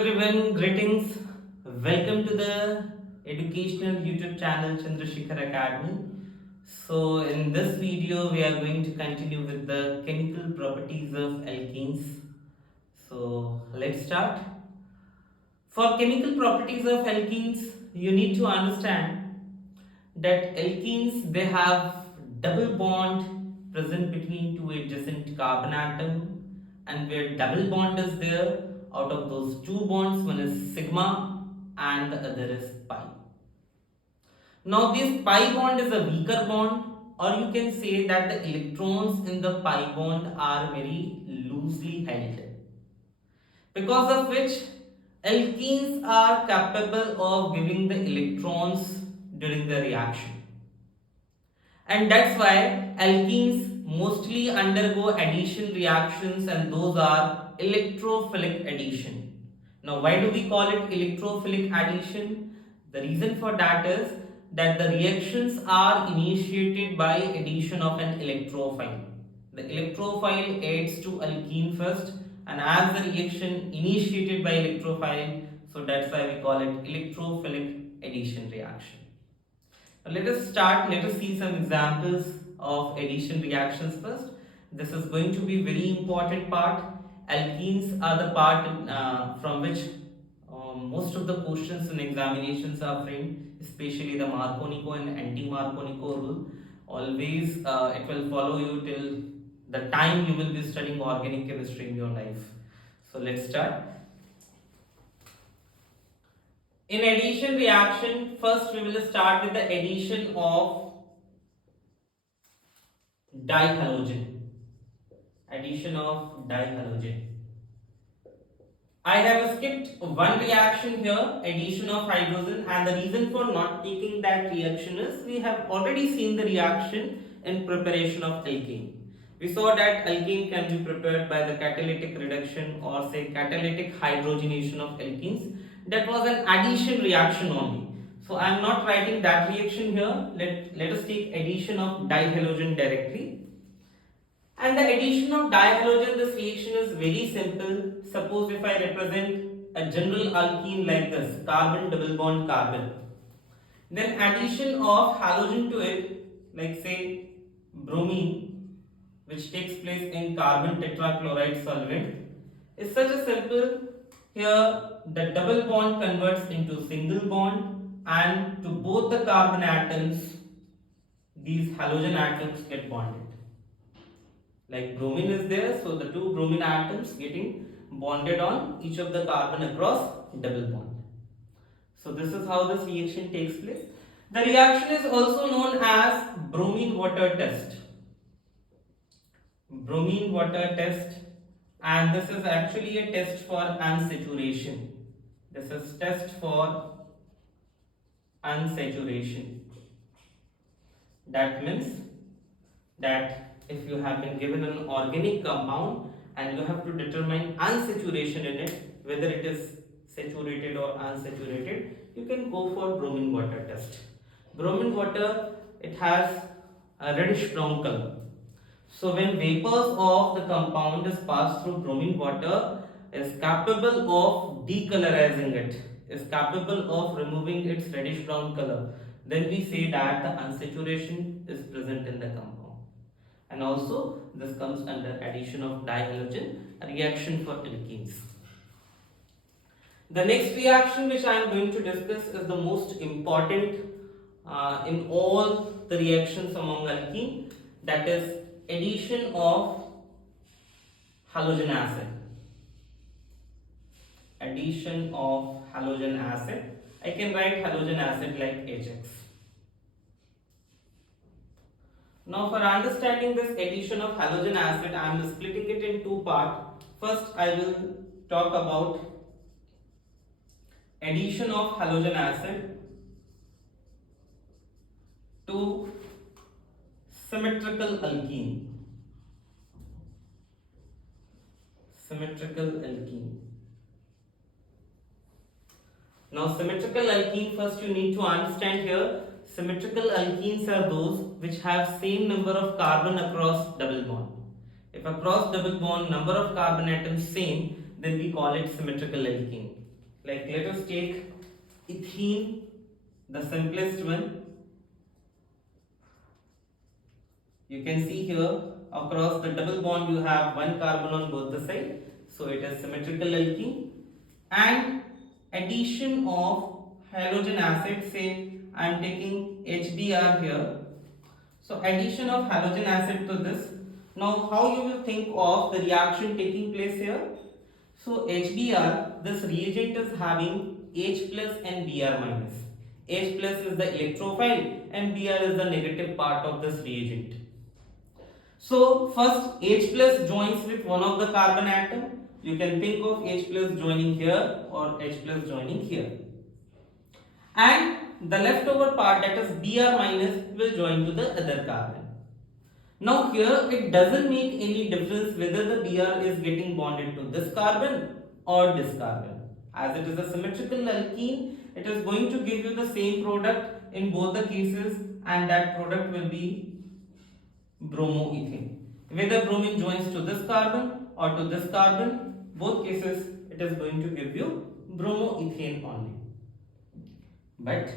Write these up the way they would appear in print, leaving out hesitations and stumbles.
everyone, greetings. Welcome to the educational YouTube channel Chandrasekhar Academy. So in this video we are going to continue with the chemical properties of alkenes. So let's start. For chemical properties of alkenes, you need to understand that alkenes, they have double bond present between two adjacent carbon atom, and where double bond is there, out of those two bonds, one is sigma and the other is pi. Now this pi bond is a weaker bond, or you can say that the electrons in the pi bond are very loosely held, because of which alkenes are capable of giving the electrons during the reaction. And that's why alkenes mostly undergo addition reactions, and those are electrophilic addition. Now why do we call it electrophilic addition? The reason for that is that the reactions are initiated by addition of an electrophile. The electrophile adds to alkene first, and as the reaction initiated by electrophile, so that's why we call it electrophilic addition reaction. Now let us see some examples of addition reactions first. This is going to be very important part. Alkenes are the part from which most of the questions in examinations are framed, especially the Marconico and AntiMarconico rule. Always it will follow you till the time you will be studying organic chemistry in your life. So let's start. In addition reaction, first we will start with the addition of dihalogen. Addition of dihalogen. I have skipped one reaction here, addition of hydrogen, and the reason for not taking that reaction is we have already seen the reaction in preparation of alkane. We saw that alkane can be prepared by the catalytic reduction or say catalytic hydrogenation of alkenes. That was an addition reaction only. So I am not writing that reaction here. Let us take addition of dihalogen directly. And the addition of dihalogen, this reaction is very simple. Suppose if I represent a general alkene like this, carbon double bond carbon. Then addition of halogen to it, like say bromine, which takes place in carbon tetrachloride solvent, is such a simple. Here the double bond converts into single bond, and to both the carbon atoms these halogen atoms get bonded. Like bromine is there, so the two bromine atoms getting bonded on each of the carbon across double bond. So this is how this reaction takes place. The reaction is also known as bromine water test. Bromine water test, and this is actually a test for unsaturation. This is test for unsaturation. That means that if you have been given an organic compound and you have to determine unsaturation in it, whether it is saturated or unsaturated, you can go for bromine water test. Bromine water, it has a reddish brown color. So when vapors of the compound is passed through bromine water, is capable of decolorizing it, is capable of removing its reddish brown color, then we say that the unsaturation is present in the compound. And also this comes under addition of dihalogen, a reaction for alkenes. The next reaction which I am going to discuss is the most important in all the reactions among alkene, that is addition of halogen acid. Addition of halogen acid. I can write halogen acid like HX. Now for understanding this addition of halogen acid, I am splitting it in two parts. First I will talk about addition of halogen acid to symmetrical alkene. Symmetrical alkene. Now symmetrical alkene, first you need to understand here, symmetrical alkenes are those which have same number of carbon across double bond. If across double bond number of carbon atoms same, then we call it symmetrical alkene. Like let us take ethene, the simplest one. You can see here across the double bond you have one carbon on both the side, so it is symmetrical alkene. And addition of halogen acid, say I am taking HBr here. So addition of halogen acid to this. Now how you will think of the reaction taking place here? So HBr, this reagent is having H plus and Br minus. H plus is the electrophile and Br is the negative part of this reagent. So first H plus joins with one of the carbon atom. You can think of H plus joining here or H plus joining here. And the leftover part, that is Br minus, will join to the other carbon. Now here it doesn't make any difference whether the Br is getting bonded to this carbon or this carbon. As it is a symmetrical alkene, it is going to give you the same product in both the cases, and that product will be bromoethane. Whether bromine joins to this carbon or to this carbon, both cases it is going to give you bromoethane only. But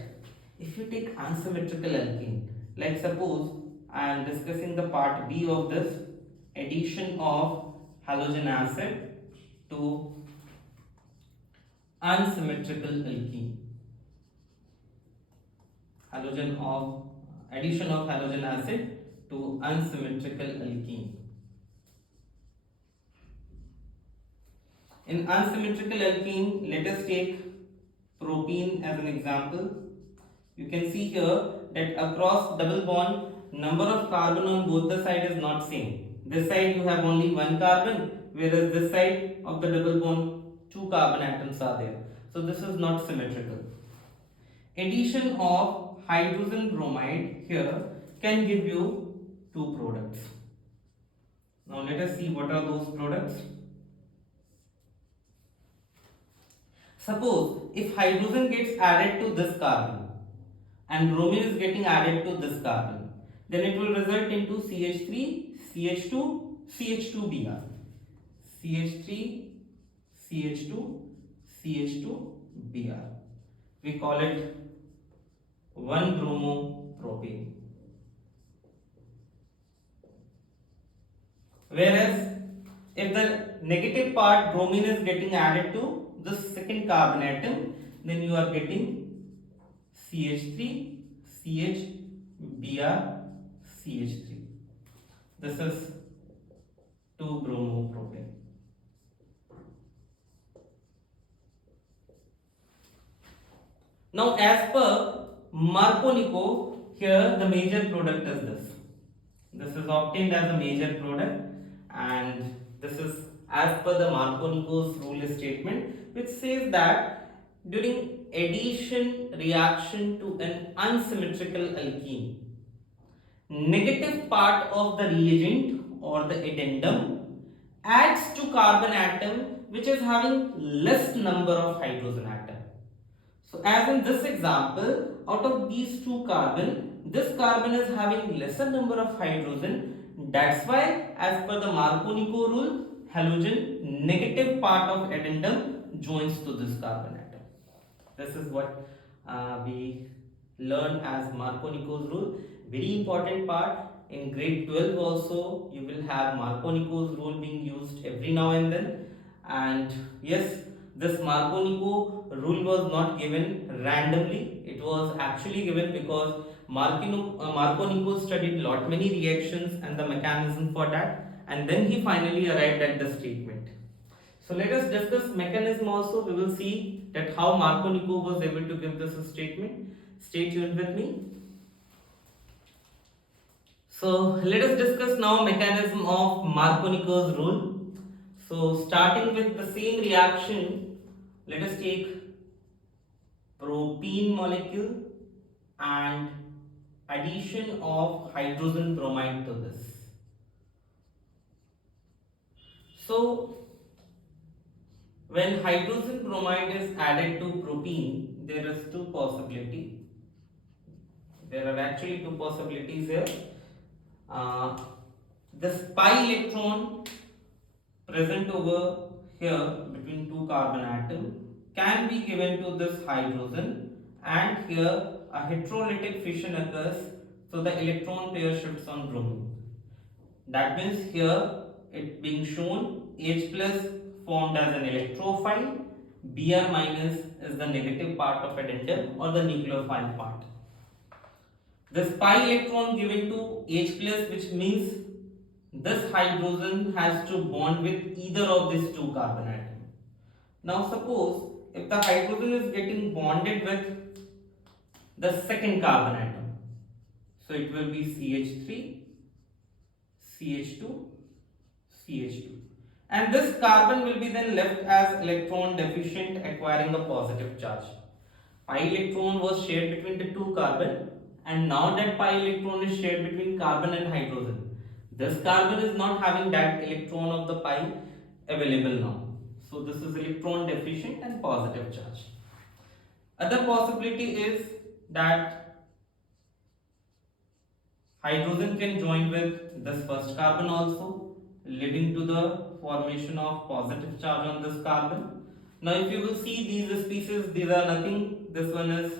if you take unsymmetrical alkene, like suppose I am discussing the part B of this, addition of halogen acid to unsymmetrical alkene. Addition of halogen acid to unsymmetrical alkene. In unsymmetrical alkene, let us take propene as an example. You can see here that across double bond, number of carbon on both the side is not same. This side you have only one carbon, whereas this side of the double bond, two carbon atoms are there. So this is not symmetrical. Addition of hydrogen bromide here can give you two products. Now let us see what are those products. Suppose if hydrogen gets added to this carbon and bromine is getting added to this carbon, then it will result into CH3, CH2, CH2Br. CH3, CH2, CH2Br. We call it 1-bromopropane. Whereas if the negative part bromine is getting added to this second carbon atom, then you are getting CH3, CH, Br, CH3. This is 2-bromopropane. Now as per Marconicos, here the major product is this. This is obtained as a major product, and this is as per the Marconicos rule statement, which says that during addition reaction to an unsymmetrical alkene, negative part of the reagent or the addendum adds to carbon atom which is having less number of hydrogen atom. So as in this example, out of these two carbon, this carbon is having lesser number of hydrogen. That's why as per the Marconicos rule, halogen negative part of addendum joins to this carbon atom. This is what we learn as Marconicos rule. Very important part. In grade 12 also you will have Marconicos rule being used every now and then. And yes, this Marconicos rule was not given randomly. It was actually given because Marconicos studied lot many reactions and the mechanism for that, and then he finally arrived at the statement. So let us discuss mechanism also. We will see that how Marconicos was able to give this statement. Stay tuned with me. So let us discuss now mechanism of Marconicos rule. So starting with the same reaction, let us take propene molecule and addition of hydrogen bromide to this. So when hydrogen bromide is added to propene, there is two possibilities. There are actually two possibilities here. This pi electron present over here between two carbon atoms can be given to this hydrogen, and here a heterolytic fission occurs, so the electron pair shifts on bromine. That means here it being shown H plus formed as an electrophile, Br minus is the negative part of addendum or the nucleophile part. This pi electron given to H plus, which means this hydrogen has to bond with either of these two carbon atoms. Now suppose if the hydrogen is getting bonded with the second carbon atom, so it will be CH3, CH2, CH2, and this carbon will be then left as electron deficient, acquiring a positive charge. Pi electron was shared between the two carbon, and now that pi electron is shared between carbon and hydrogen, this carbon is not having that electron of the pi available now, so this is electron deficient and positive charge. Other possibility is that hydrogen can join with this first carbon also, leading to the formation of positive charge on this carbon. Now if you will see these species, these are nothing. This one is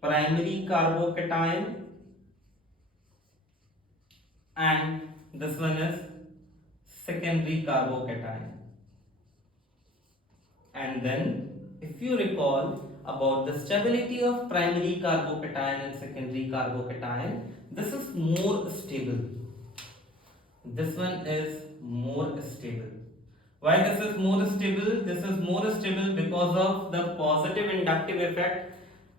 primary carbocation and this one is secondary carbocation. And then if you recall about the stability of primary carbocation and secondary carbocation, this is more stable. This one is more stable. Why this is more stable? This is more stable because of the positive inductive effect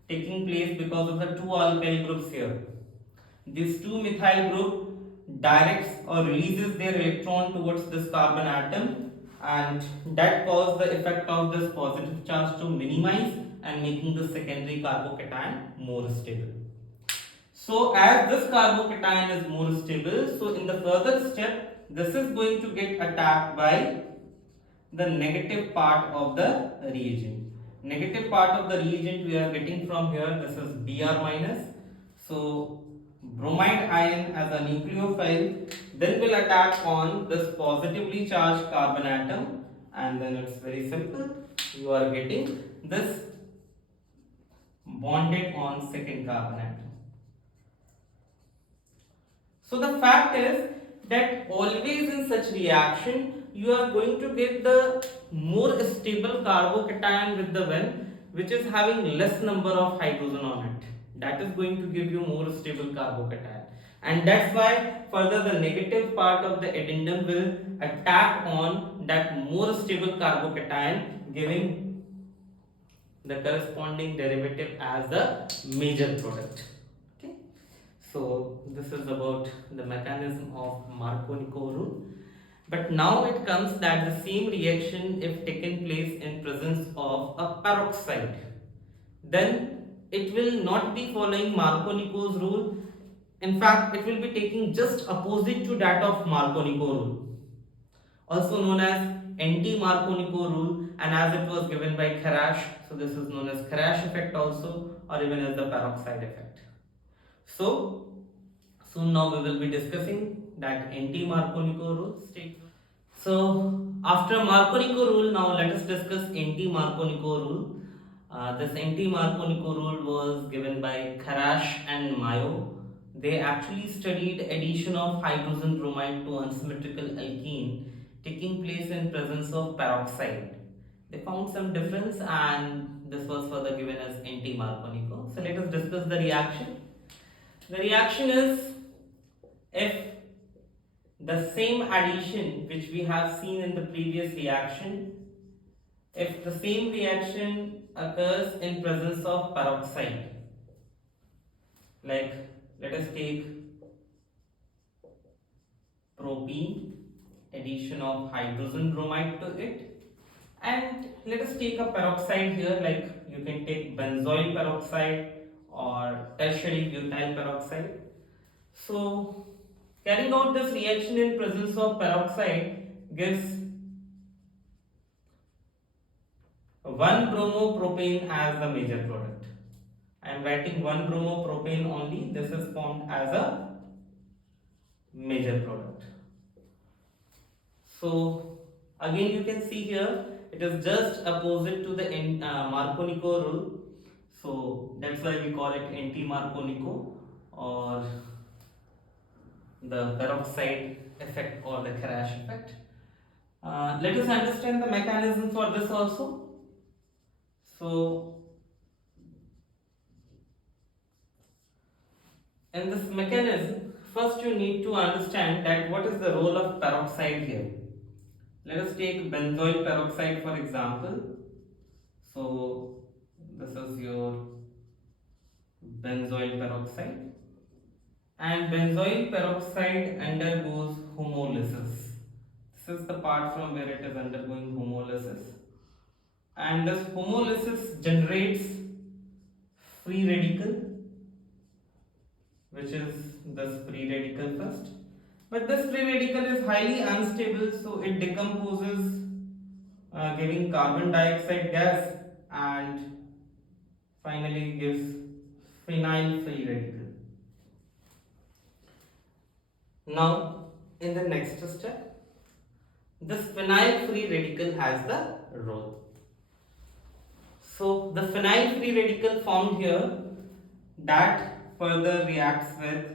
taking place because of the two alkyl groups here. This 2-methyl group directs or releases their electron towards this carbon atom, and that causes the effect of this positive charge to minimize and making the secondary carbocation more stable. So as this carbocation is more stable, so in the further step, this is going to get attacked by the negative part of the reagent. Negative part of the reagent we are getting from here, this is Br minus. So bromide ion as a nucleophile then will attack on this positively charged carbon atom, and then it's very simple. You are getting this bonded on second carbon atom. So the fact is that always in such reaction you are going to get the more stable carbocation with the one which is having less number of hydrogen on it. That is going to give you more stable carbocation, and that's why further the negative part of the addendum will attack on that more stable carbocation, giving the corresponding derivative as the major product. Okay, so this is about the mechanism of Marconicos rule. But now it comes that the same reaction, if taken place in presence of a peroxide, then it will not be following Marconicos rule. In fact, it will be taking just opposite to that of Marconicos rule, also known as AntiMarconi rule, and as it was given by Kharash, so this is known as Kharash effect also, or even as the peroxide effect. So soon now we will be discussing that AntiMarconi rule. So after Marconicos rule, now let us discuss AntiMarconi rule. This AntiMarconi rule was given by Kharash and Mayo. They actually studied addition of hydrogen bromide to unsymmetrical alkene taking place in presence of peroxide. They found some difference, and this was further given as AntiMarconi. So let us discuss the reaction. The reaction is, if the same addition which we have seen in the previous reaction, if the same reaction occurs in presence of peroxide, like let us take propene, addition of hydrogen bromide to it, and let us take a peroxide here, like you can take benzoyl peroxide or tertiary butyl peroxide. So carrying out this reaction in presence of peroxide gives 1-bromopropane as the major product. I am writing 1-bromopropane only. This is formed as a major product. So again you can see here It is just opposite to the Marconico rule. So that's why we call it anti-Marconico, or the peroxide effect or the crash effect. Let us understand the mechanism for this also. So in this mechanism, first you need to understand that what is the role of peroxide here. Let us take benzoyl peroxide for example. So this is your benzoyl peroxide, and benzoyl peroxide undergoes homolysis. This is the part from where it is undergoing homolysis, and this homolysis generates free radical, which is this free radical first. But this free radical is highly unstable, so it decomposes, giving carbon dioxide gas, and finally gives phenyl free radical. Now, in the next step, this phenyl free radical has the role. So, the phenyl free radical formed here, that further reacts with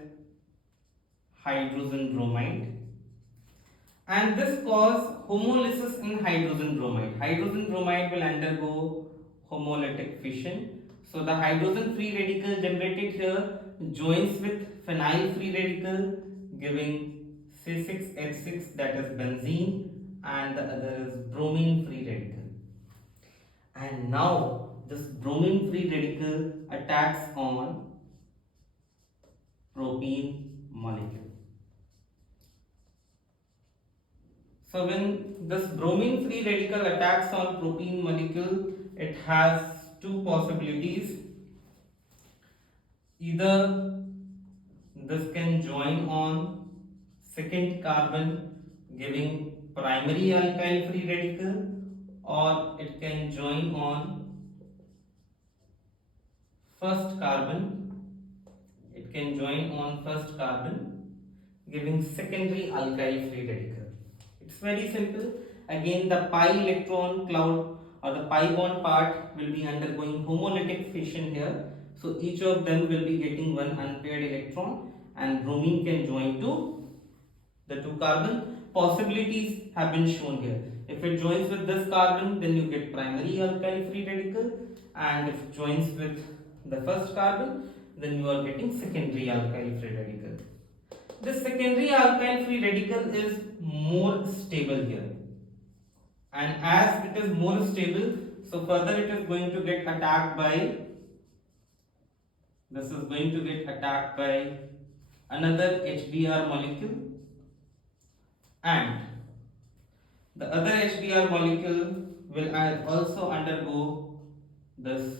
hydrogen bromide, and this causes homolysis in hydrogen bromide. Hydrogen bromide will undergo homolytic fission. So, the hydrogen free radical generated here joins with phenyl free radical, giving C6H6, that is benzene, and the other is bromine free radical. And now this bromine free radical attacks on propene molecule. So when this bromine free radical attacks on propene molecule, it has two possibilities. Either this can join on second carbon, giving primary alkyl free radical, or it can join on first carbon. It can join on first carbon, giving secondary alkyl free radical. It's very simple. Again, the pi electron cloud or the pi bond part will be undergoing homolytic fission here. So each of them will be getting one unpaired electron, and bromine can join to the two carbon. Possibilities have been shown here. If it joins with this carbon, then you get primary alkyl free radical, and if it joins with the first carbon, then you are getting secondary alkyl free radical. This secondary alkyl free radical is more stable here, and as it is more stable, so further it is going to get attacked by, this is going to get attacked by another HBr molecule, and the other HBr molecule will also undergo this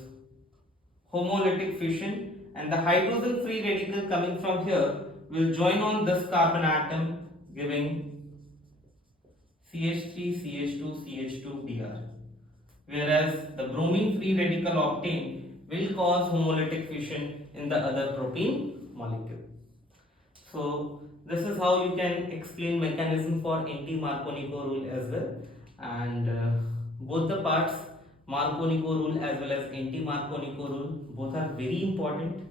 homolytic fission, and the hydrogen free radical coming from here will join on this carbon atom, giving CH3, CH2, CH2, Br. Whereas the bromine free radical obtained will cause homolytic fission in the other propene molecule. So this is how you can explain mechanism for anti-Marconico rule as well, and both the parts, Marconico rule as well as anti-Marconico rule, both are very important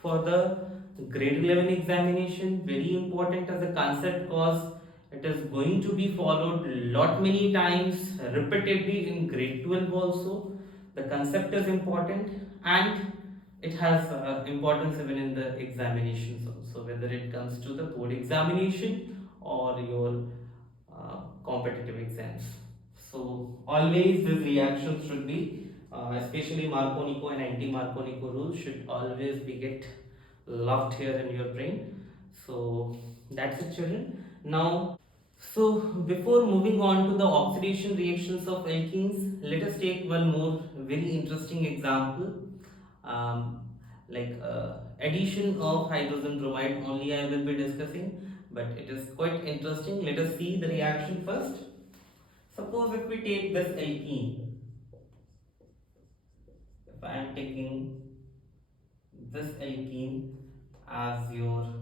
for the grade 11 examination, very important as a concept, cause it is going to be followed lot many times repeatedly in grade 12 also. The concept is important, and it has importance even in the examinations also, whether it comes to the board examination or your competitive exams. So always these reactions should be, especially Marconico and anti-Marconico rules should always be get locked here in your brain. So that's it, children. Now, so before moving on to the oxidation reactions of alkenes, let us take one more very interesting example. Um, like addition of hydrogen bromide only I will be discussing, but it is quite interesting. Let us see the reaction first. Suppose if we take this alkene, if I am taking this alkene as your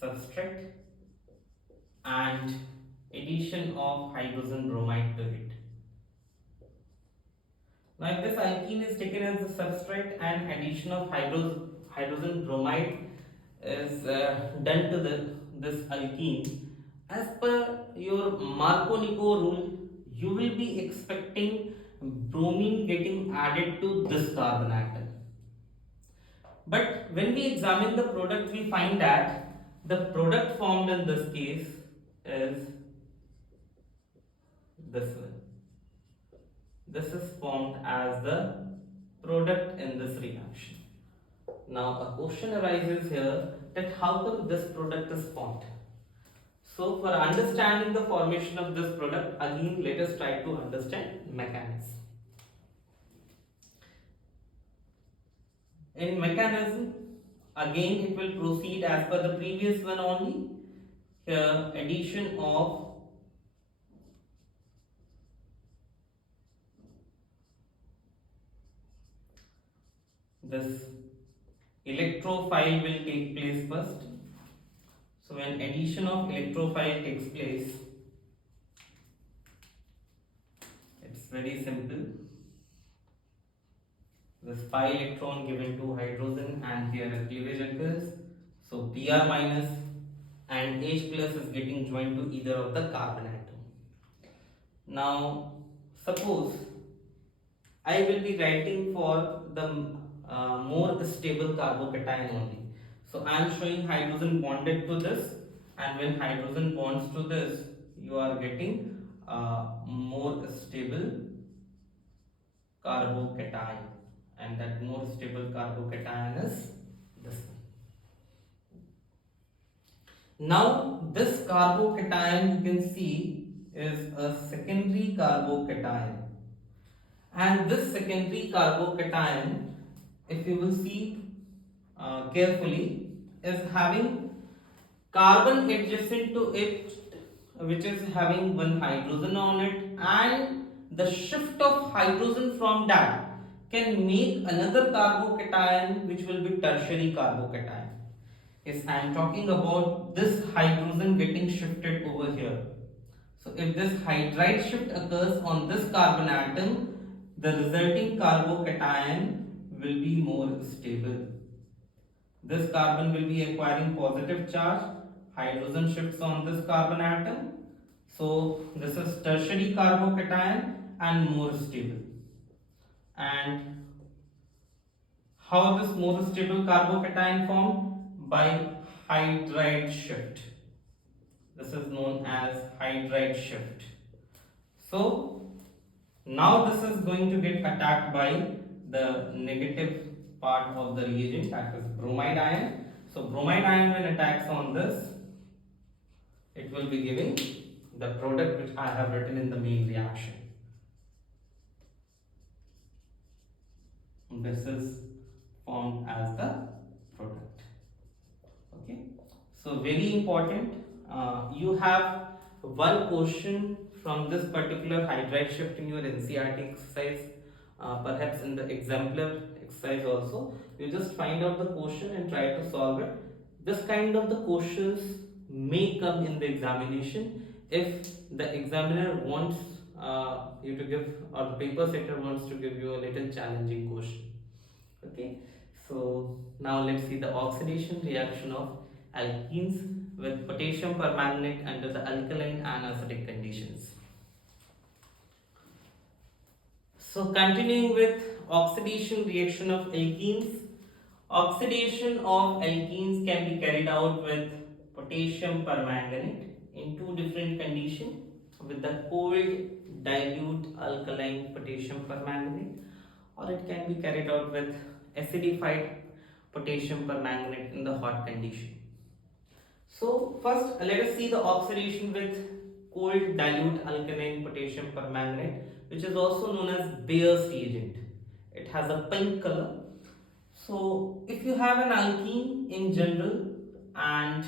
substrate, and addition of hydrogen bromide to it. Now if this alkene is taken as the substrate and addition of hydrogen bromide is done to this alkene, as per your Marconicos rule, you will be expecting bromine getting added to this carbon atom. But when we examine the product, we find that the product formed in this case is this one. This is formed as the product in this reaction. Now a question arises here that how come this product is formed? So for understanding the formation of this product, again let us try to understand mechanism. In mechanism, again it will proceed as per the previous one only. Here addition of this electrophile will take place first. So when addition of electrophile takes place, it's very simple. This pi electron given to hydrogen and here a cleavage occurs. So Br minus and H plus is getting joined to either of the carbon atom. Now suppose I will be writing for the more stable carbocation only. So I am showing hydrogen bonded to this, and when hydrogen bonds to this, you are getting more stable carbocation, and that more stable carbocation is this one. Now this carbocation you can see is a secondary carbocation, and this secondary carbocation, if you will see carefully, is having carbon adjacent to it, which is having one hydrogen on it, and the shift of hydrogen from that can make another carbocation which will be tertiary carbocation. Yes, I am talking about this hydrogen getting shifted over here. So if this hydride shift occurs on this carbon atom, the resulting carbocation will be more stable. This carbon will be acquiring positive charge, hydrogen shifts on this carbon atom. So this is tertiary carbocation and more stable. And how this more stable carbocation formed? By hydride shift. This is known as hydride shift. So now this is going to get attacked by the negative part of the reagent, that is bromide ion. So bromide ion when attacks on this, it will be giving the product which I have written in the main reaction. This is formed as the product. Okay, so very important. You have one question from this particular hydride shift in your NCERT exercise, perhaps in the exemplar exercise also. You just find out the question and try to solve it. This kind of the questions may come in the examination if the examiner wants you to give, or the paper setter wants to give you a little challenging question. Okay, so now let's see the oxidation reaction of alkenes with potassium permanganate under the alkaline and acidic conditions. So continuing with oxidation reaction of alkenes. Oxidation of alkenes can be carried out with potassium permanganate in two different conditions, with the cold dilute alkaline potassium permanganate, or it can be carried out with acidified potassium permanganate in the hot condition. So first let us see the oxidation with cold dilute alkaline potassium permanganate, which is also known as Bayer's reagent. It has a pink color. So if you have an alkene in general, and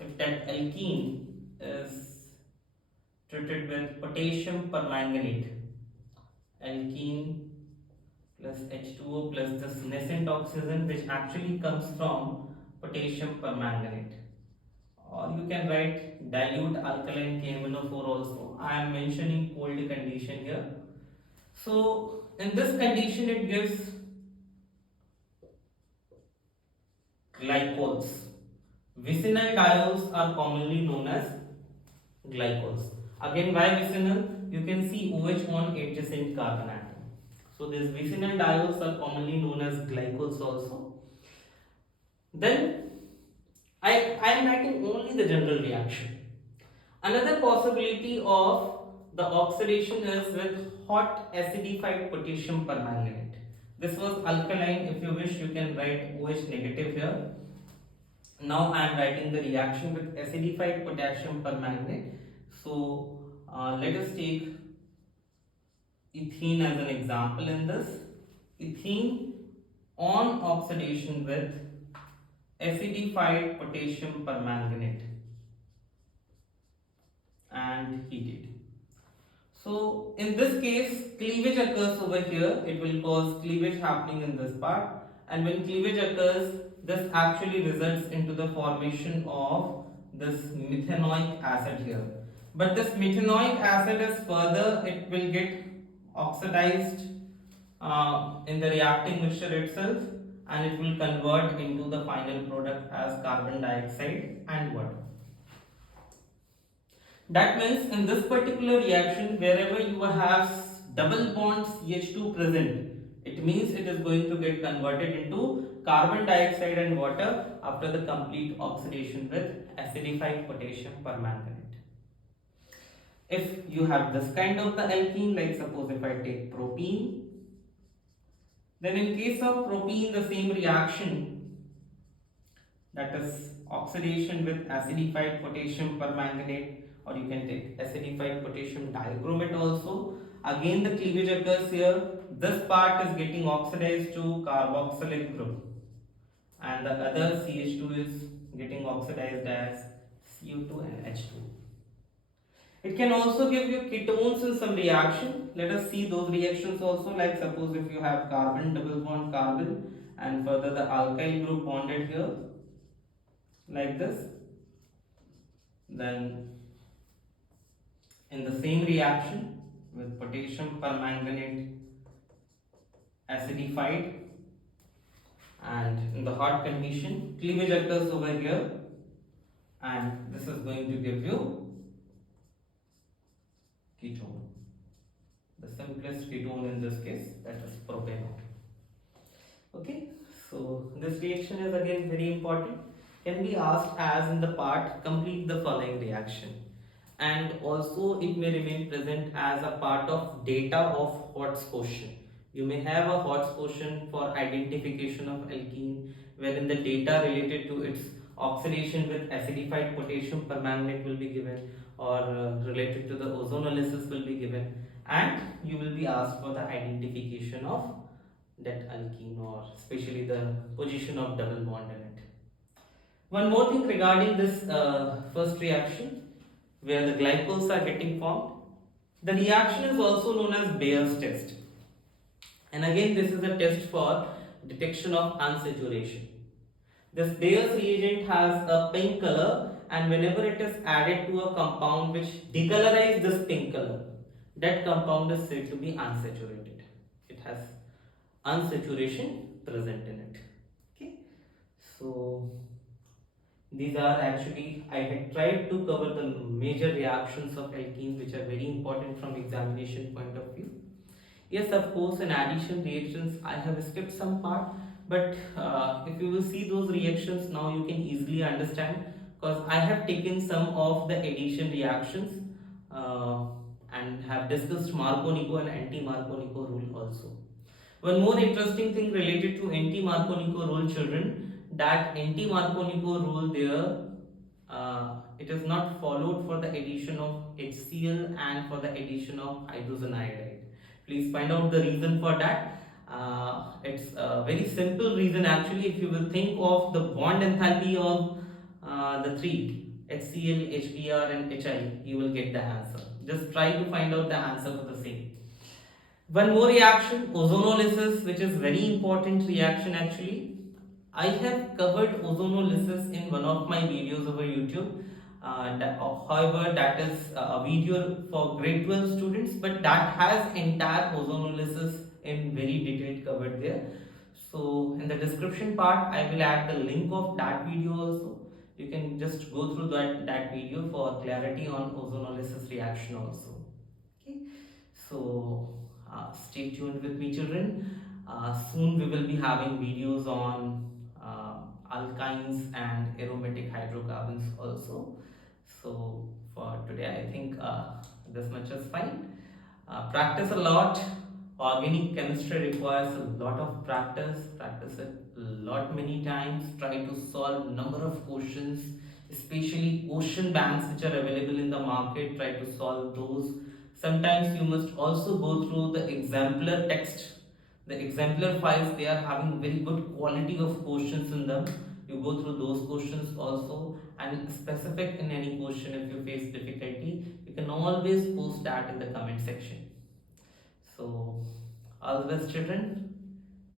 if that alkene is treated with potassium permanganate, alkene plus H2O plus this nascent oxygen which actually comes from potassium permanganate, or you can write dilute alkaline KMnO4 also. I am mentioning cold condition here. So in this condition it gives glycols. Vicinal diols are commonly known as glycols. Again, why vicinal? You can see OH on adjacent carbon atom. So these vicinal diols are commonly known as glycols also. Then I am writing only the general reaction. Another possibility of the oxidation is with hot acidified potassium permanganate. This was alkaline. If you wish, you can write OH negative here. Now I am writing the reaction with acidified potassium permanganate. So let us take ethene as an example in this. Ethene on oxidation with acidified potassium permanganate and heated. So in this case cleavage occurs over here. It will cause cleavage happening in this part, and when cleavage occurs, this actually results into the formation of this methanoic acid here. But this methanoic acid is further, it will get oxidized in the reacting mixture itself, and it will convert into the final product as carbon dioxide and water. That means in this particular reaction, wherever you have double bond CH2 present, it means it is going to get converted into carbon dioxide and water after the complete oxidation with acidified potassium permanganate. If you have this kind of the alkene, like suppose if I take propene, then in case of propene, the same reaction, that is oxidation with acidified potassium permanganate, or you can take acidified potassium dichromate also. Again the cleavage occurs here. This part is getting oxidized to carboxylic group, and the other CH2 is getting oxidized as CO2 and H2. It can also give you ketones in some reaction. Let us see those reactions also, like suppose if you have carbon double bond carbon and further the alkyl group bonded here like this, then in the same reaction with potassium permanganate acidified, and in the hot condition cleavage occurs over here, and this is going to give you ketone, the simplest ketone in this case, that is propanol. Okay, so this reaction is again very important, can be asked as in the part complete the following reaction, and also it may remain present as a part of data of Hott's question. You may have a Hott's question for identification of alkene, wherein the data related to its oxidation with acidified potassium permanganate will be given, or related to the ozonolysis will be given, and you will be asked for the identification of that alkene, or especially the position of double bond in it. One more thing regarding this first reaction, where the glycols are getting formed, the reaction is also known as Bayer's test, and again this is a test for detection of unsaturation. This Bayer's reagent has a pink color, and whenever it is added to a compound which decolorizes this pink color, that compound is said to be unsaturated. It has unsaturation present in it. Okay, so these are actually, I had tried to cover the major reactions of alkene which are very important from examination point of view. Yes, of course, in addition reactions I have skipped some part, but if you will see those reactions now, you can easily understand, because I have taken some of the addition reactions and have discussed Marconico and anti-Marconico rule also. One more interesting thing related to anti-Marconico rule, children, that anti-Marconico rule there, it is not followed for the addition of HCl and for the addition of hydrogen iodide. Please find out the reason for that. It's a very simple reason actually. If you will think of the bond enthalpy of the three, HCl, HBr and HI, you will get the answer. Just try to find out the answer for the same. One more reaction, ozonolysis, which is very important reaction actually. I have covered ozonolysis in one of my videos over YouTube. However, that is a video for grade 12 students, but that has entire ozonolysis in very detailed covered there. So in the description part, I will add the link of that video also. You can just go through that video for clarity on ozonolysis reaction also. Okay, so stay tuned with me, children. Soon we will be having videos on alkynes and aromatic hydrocarbons also. So for today, I think this much is fine. Practice a lot. Organic chemistry requires a lot of practice. Practice it a lot many times. Try to solve number of questions, especially question banks which are available in the market. Try to solve those. Sometimes you must also go through the exemplar text. The exemplar files, they are having very good quality of questions in them. You go through those questions also, and specific in any question if you face difficulty, you can always post that in the comment section. So all the best, children.